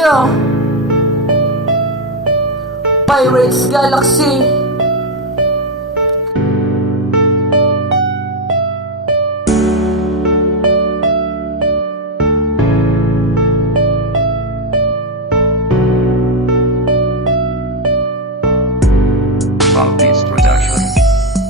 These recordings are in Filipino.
Yeah, Pirates Galaxy. Mouthpiece Production.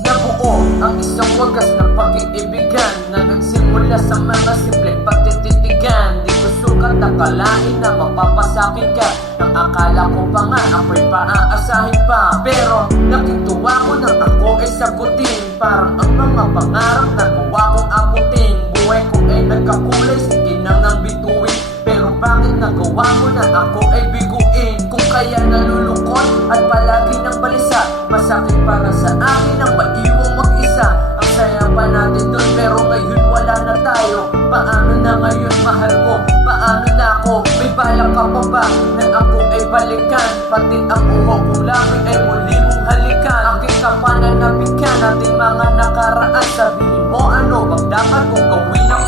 Nabuo ang isang wagas ng pag-iibigan na nagsimula sa mga simpleng pagtititigan. Di ko sukat akalain na mapapasakin ka, nang akala ko pa nga ako'y paaasahin pa. Pero nakituwa ko nang ako ay sagutin, parang ang mga pangarap na gawa kong abutin. Buhay ko ay nagkakulay, sige nang nang bituin, pero bakit nagawa mo na ako ay biguin? Kung kaya nalulungkot at palagi ng balisa, masakit para sa akin ang maiwang mag-isa. Ang saya pa natin doon pero ngayon wala na tayo. Paano na ngayon mahal ko? Paano na ako? May balak ka pa ba na ako ay balikan? Pati ang uho kong langit ay muli mong halikan. Aking kapananabikan ating mga nakaraan. Sabihin mo ano bang dapat kong gawin ang